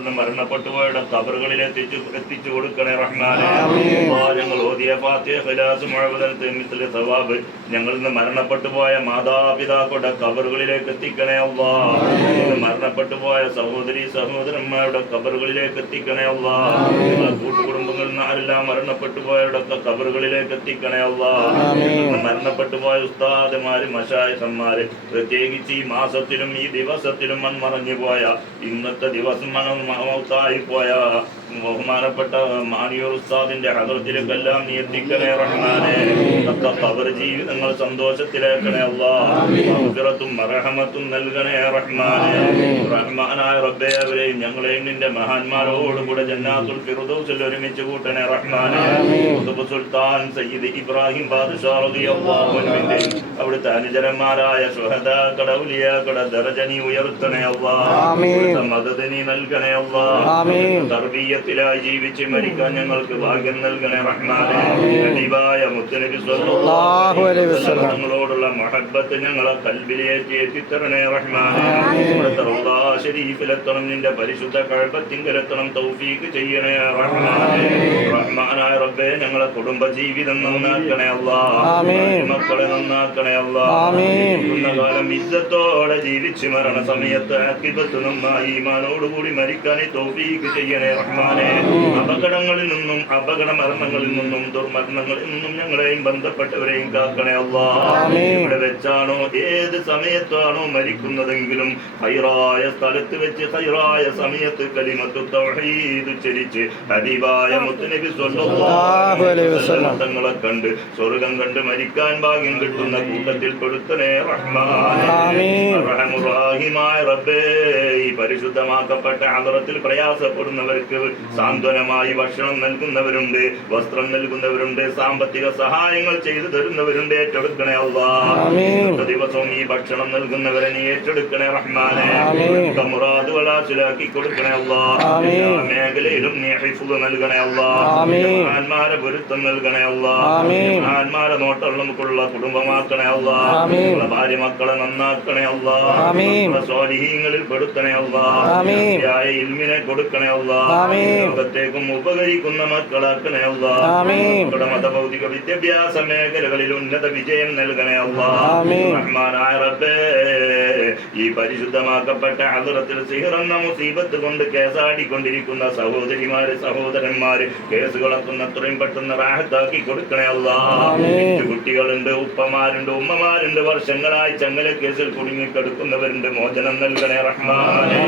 നിന്ന് മരണപ്പെട്ടുപോയുടെ കബറുകളിൽ എത്തിച്ചു കൊടുക്കണേ റഹ്മാനെ. ഞങ്ങൾ ഓതിയ ഫാത്തിഹ ഖിലാസ് മുഅവ്വദത്തുൽ മിസ്ല സവാബ് ഞങ്ങളിൽ നിന്ന് മരണപ്പെട്ടുപോയ മാതാപിതാക്കളുടെ കബറുകളിലേക്ക് എത്തിക്കണേ അല്ലാഹ്. മരണപ്പെട്ടുപോയ സഹോദരി സഹോദരന്മാരുടെ കബറുകളിലേക്ക് എത്തിക്കണേ അല്ലാഹ്. കൂട്ടുകുടുംബങ്ങളിൽ നിന്ന് ആരെല്ലാം മരണപ്പെട്ടുപോയവരുടെ കബറുകളിലേക്ക് എത്തിക്കണേ അല്ലാഹ്. മരണപ്പെട്ടുപോയ ഉസ്താദുമാര് മശായിഖന്മാര് പ്രത്യേകിച്ച് ഈ മാസത്തിലും ഈ ദിവസത്തിലും മൺമറഞ്ഞു പോയ ഇന്നത്തെ ദിവസം മൗത്തായി പോയ ബഹുമാനപ്പെട്ട മാനിയൂർ ഉസ്താദിന്റെ ഹദറത്തിലേക്കെല്ലാം നീ എത്തിക്കണേ റഹ്മാനെ. ഖബർ ജീവിതങ്ങൾ സന്തോഷത്തിലേക്കണേ അല്ലാഹ്. മഗ്ഫിറത്തും മർഹമത്തും നൽകണേ റഹ്മാനെ. റഹ്മാനായ റബ്ബേ അവരെയും ഞങ്ങളെയും നിന്റെ മഹാന്മാരോടുകൂടെ ജന്നാത്തുൽ ഫിർദൗസിൽ ഒരുമിച്ച് കൂട്ടണേ റഹ്മാനെ. ഖുതുബ് സുൽത്താൻ സയ്യിദ് ഇബ്രാഹിം ബാദ്ഷാ റളിയല്ലാഹു അൻഹുവിന്റെ അവിടുത്തെ അനുചരന്മാരായ ശുഹദാക്കളുടെ ഔലിയാക്കളുടെ ദറജ നീ ഉയർത്തണേ അല്ലാഹ്. മദദ് നീ നൽകണേ അല്ലാഹ്. തർബിയത്തിലായി ജീവിച്ച് മരിക്കാൻ ഞങ്ങൾക്ക് ഭാഗ്യം നൽകണേ റഹ്മാനെ. ഹബീബായ മുത്തുനബി സ്വല്ലല്ലാഹു അലൈഹി വസല്ലം ഞങ്ങളോടുള്ള മുഹബ്ബത്ത് ഞങ്ങളെ ഖൽബിലേക്ക് എത്തിത്തരണേ റഹ്മാനെ. റൗളാ ശരീഫിലെത്തണം, നിന്റെ പരിശുദ്ധ കഅബത്തിങ്കലെത്തണം തൗഫീഖ് ചെയ്യണേ റഹ്മാനെ. റഹ്മാനായ റബ്ബേ ഞങ്ങളെ കുടുംബ ജീവിതം നന്നാക്കണേ അല്ലാഹ്. മക്കളെ നന്നാക്കണേ അല്ലാഹ്. കാലം ഇസ്സത്തോടെ ജീവിച്ച് മരണ സമയത്ത് ആഖിബത്ത് നന്നായി ഈമാനോടുകൂടി മരിക്കാൻ തൗഫീഖ് ചെയ്യണേ റഹ്മാനെ. അപകടങ്ങളിൽ നിന്നും അപകട മരണങ്ങളിൽ നിന്നും ദുർമരണങ്ങളിൽ നിന്നും ഞങ്ങളെയും ബന്ധപ്പെട്ടവരെയും കാക്കണേ അല്ലാഹ്. ഇവിടെ വെച്ചാണോ ഏത് സമയത്താണോ മരിക്കുന്നതെങ്കിലും ഹൈറായ സ്ഥലത്ത് വെച്ച് ഹൈറായ സമയത്ത് കലിമത്തു തൗഹീദ് ഉച്ചരിച്ച് ഹബീബായ മുത്തുനബി സ്വല്ലല്ലാഹു അലൈഹി വസല്ലം തങ്ങളെ കണ്ട് സ്വർഗ്ഗം കണ്ട് മരിക്കാൻ ഭാഗ്യം കിട്ടുന്ന കൂട്ടത്തിൽ പെടുത്തണേ റഹ്മാനെ. റഹ്മാനുറഹീമായ റബ്ബേ, ഈ പരിശുദ്ധമാക്കപ്പെട്ട ഹദറത്തിൽ പ്രയാസപ്പെടുന്നവർക്ക് സാന്ത്വനമായി ഭക്ഷണം നൽകുന്നവരുണ്ട്, വസ്ത്രം നൽകുന്നവരുണ്ട്, സാമ്പത്തിക സഹായങ്ങൾ ചെയ്തു തരുന്നവരുണ്ട്. ഏറ്റെടുക്കണേ അല്ലാഹ്. ദിവസവും ഈ ഭക്ഷണം നൽകുന്നവരെ നീ ഏറ്റെടുക്കണേ റഹ്മാനെ. മുറാദുകൾ ഹാസിലാക്കി കൊടുക്കണേ അല്ലാഹ്. മേഖലയിലും നീ ഹിഫ്ള് നൽകണേ അല്ലാഹ്. മഹാന്മാരെ പൊരുത്തം നൽകണേ അല്ലാഹ്. മഹാന്മാരെ നോട്ടം നമുക്കുള്ള കുടുംബമാക്കണേ അല്ലാഹ്. ഭാര്യ മക്കളെ നന്നാക്കണേ അല്ലാഹ്. സ്വാലിഹീങ്ങളിൽ പെടുത്തണേ അല്ലാഹ്. ഇൽമിനെ കൊടുക്കണേ അല്ലാഹ്. ലോകത്തേക്കും ഉപകരിക്കുന്ന മക്കളാക്കണേ അല്ലാഹ്. നമ്മുടെ മതഭൗതിക വിദ്യാഭ്യാസ മേഖലകളിൽ ഉന്നത വിജയം നൽകണേ അല്ലാഹ്. റഹ്മാനായ റബ്ബേ, ഈ പരിശുദ്ധമാക്കപ്പെട്ട ഹദറത്തിൽ സിഹ്റെന്ന മുസീബത്ത് കൊണ്ട് കേസാടിക്കൊണ്ടിരിക്കുന്ന സഹോദരിമാര് സഹോദരന്മാര് കേസുകളൊക്കെ എത്രയും പെട്ടെന്ന് റാഹത്താക്കി കൊടുക്കണേ അല്ലാഹ്. കുട്ടികളുണ്ട്, ഉപ്പമാരുണ്ട്, ഉമ്മമാരുണ്ട്, വർഷങ്ങളായി ചങ്ങല കേസിൽ കുടുങ്ങിക്കെടുക്കുന്നവരുണ്ട്. മോചനം നൽകണേ റഹ്മാനെ.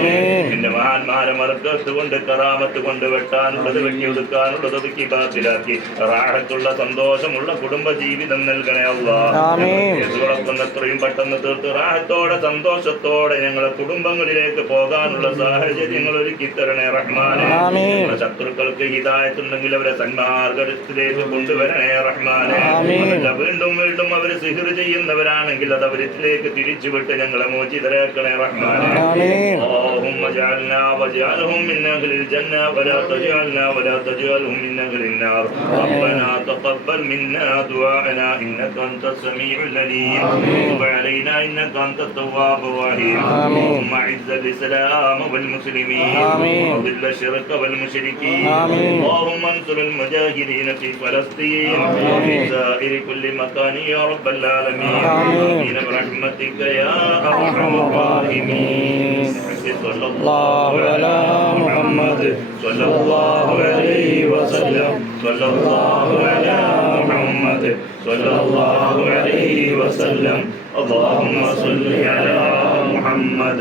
നിന്റെ മഹാന്മാരെ മർക്കത്ത് കൊണ്ട് കറാമത്ത് കൊണ്ട് വെട്ടാനുള്ളത് വെട്ടി ഒതുക്കാനുള്ളത് ഒതുക്കി ബാത്തിലാക്കി റാഹത്തുള്ള സന്തോഷമുള്ള കുടുംബ ജീവിതം നൽകണേ അല്ലാഹ്. കേസുകളൊക്കെ എത്രയും പെട്ടെന്ന് തീർത്ത് റാഹത്തോടെ സന്തോഷത്തോടെ ഞങ്ങളെ കുടുംബങ്ങളിലേക്ക് പോകാനുള്ള സാഹചര്യങ്ങൾ ഒരുക്കി തരണേ റഹ്മാനെ. ശത്രുക്കൾക്ക് ഹിദായത്തുണ്ടെങ്കിൽ അവരെ സന്മാർഗത്തിലേക്ക് കൊണ്ടുവരണേ റഹ്മാനെ. വീണ്ടും വീണ്ടും അവര് സിഹ്ർ ചെയ്യുന്നവരാണെങ്കിൽ അത് അവരിലേക്ക് തിരിച്ചുവിട്ട് ഞങ്ങളെ മോചിതരാക്കണേ റഹ്മാനെ. اللهم اجعلنا واجعلهم من أهل الجنة ولا تجعلهم من أهل النار. ربنا تقبل منا دعاءنا إنك أنت السميع العليم. وتب علينا إنك أنت التواب الرحيم. اللهم أعز الإسلام والمسلمين وأذل الشرك والمشركين. اللهم انصر المجاهدين في فلسطين وفي سائر كل مكان يا رب العالمين. آمين برحمتك يا أرحم الراحمين. صلى الله على محمد صلى الله عليه وسلم. صلى الله على محمد صلى الله عليه وسلم. اللهم صل على محمد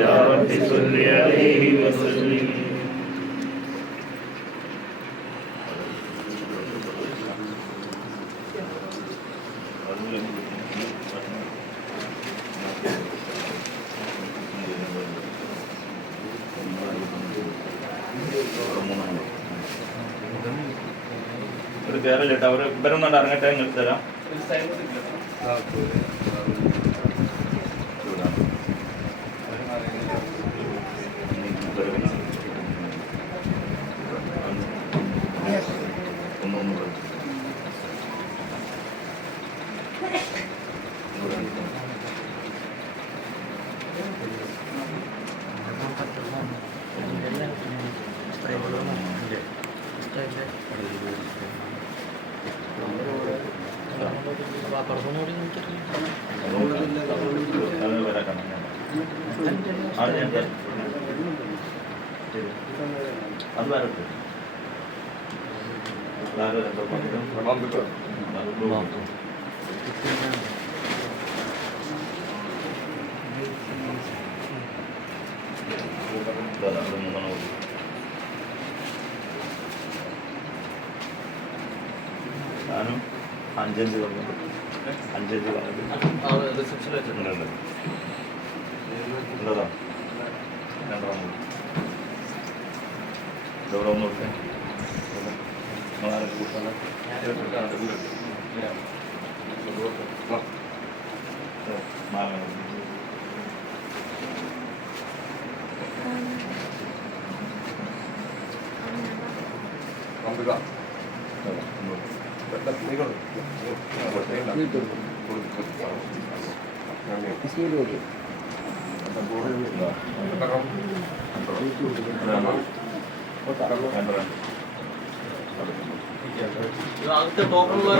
يا رب صل عليه وسلم. ഒരു കേരള അവർ ഇവരൊന്നും ഇറങ്ങട്ടെ നിങ്ങൾക്ക് തരാം. അത് വരട്ടെ. ഞാനും 5 പറഞ്ഞു 5 റിസപ്ഷൻ വെച്ചിട്ടുണ്ട്. ഉണ്ടോ? ഇവിടെ ഒന്ന് കൊടുത്തേ. നിങ്ങളാരൊക്കെ കൂട്ടാണ്? ആദ്യത്തെ ടോപ്പുള്ള